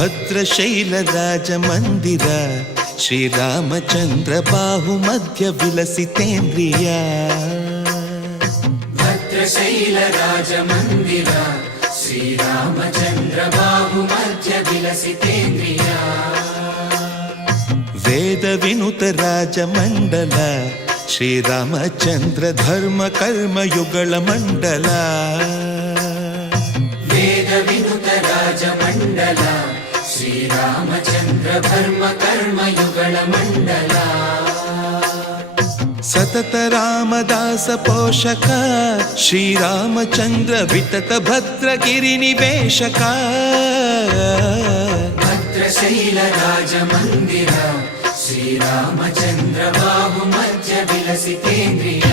ಭದ್ರಶೈಲ ರಾಜ ಮಂದಿರ ಶ್ರೀರಾಮಚಂದ್ರ ಬಾಹು ಮಧ್ಯ ವಿಲಸಿತೇಂದ್ರಿಯ. ಭದ್ರಶೈಲ ರಾಜ ಮಂದಿರ ಶ್ರೀರಾಮಚಂದ್ರ ಬಾಹು ಮಧ್ಯ ವಿಲಸಿತೇಂದ್ರಿಯ. ವೇದ ವಿನುತ ರಾಜ ಮಂಡಲ ಶ್ರೀರಾಮಚಂದ್ರ ಧರ್ಮ ಕರ್ಮ ಯುಗಳ ಮಂಡಲ. ವೇದ ವಿನುತ ರಾಜ ಮಂಡಲ ಶ್ರೀರಾಮಚಂದ್ರ ಧರ್ಮ ಕರ್ಮ ಯುಗಳ ಮಂಡಲ. ಸತತ ರಾಮದಾಸ ಪೋಷಕ ಶ್ರೀರಾಮಚಂದ್ರ ವಿತತ ಭದ್ರಗಿರಿ ನಿವೇಶಕ. ಭದ್ರಶೈಲ ರಾಜ ಮಂದಿರ ಶ್ರೀರಾಮಚಂದ್ರ ಬಾಹು ಮಧ್ಯ ವಿಲಸಿತೇಂದ್ರಿಯ.